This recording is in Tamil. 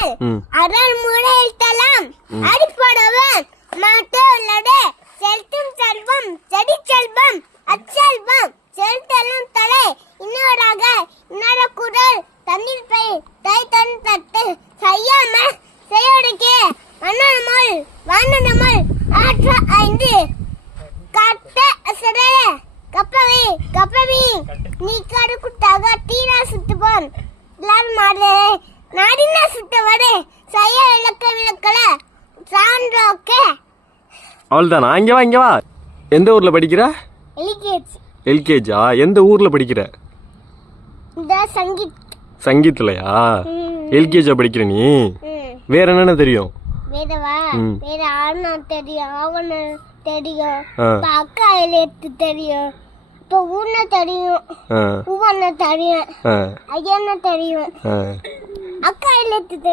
மேல் அரண் முறையிட்டலாம் அடிப்படவன் மாட்டே உள்ளது செலுத்தும் செல்வம் செடி செல்வம் அச்செல்வம் செலுத்தலும் தலை இன்னொராக இன்னொரு குரல் தண்ணீர் பை தை தன் தட்டு செய்யாம செய்யடுக்கே மன்னனமுள் வானனமுள் ஆற்ற ஐந்து கட்ட அசரே கப்பவி கப்பவி நீ கடுக்குட்டாக தீரா சுத்துபோன் எல்லாரும் மாறே நாடினா சுத்தவடே செய்ய விளக்க விளக்கல சான்றோக்கே. அவ்வளோதானா? இங்கே வா எந்த ஊரில் படிக்கிற? எல்கேஜா? எந்த ஊரில் படிக்கிற? சங்கீத்லையா? எல்கேஜா படிக்கிற நீ? வேற என்னென்ன தெரியும்? வேற ஆனா தெரியும், அவன தெரியும், அக்கா எழுத்து தெரியும், இப்போ ஊன தெரியும், உவன தெரியும், ஐயன தெரியும், அக்கா எழுத்து தெரியும்.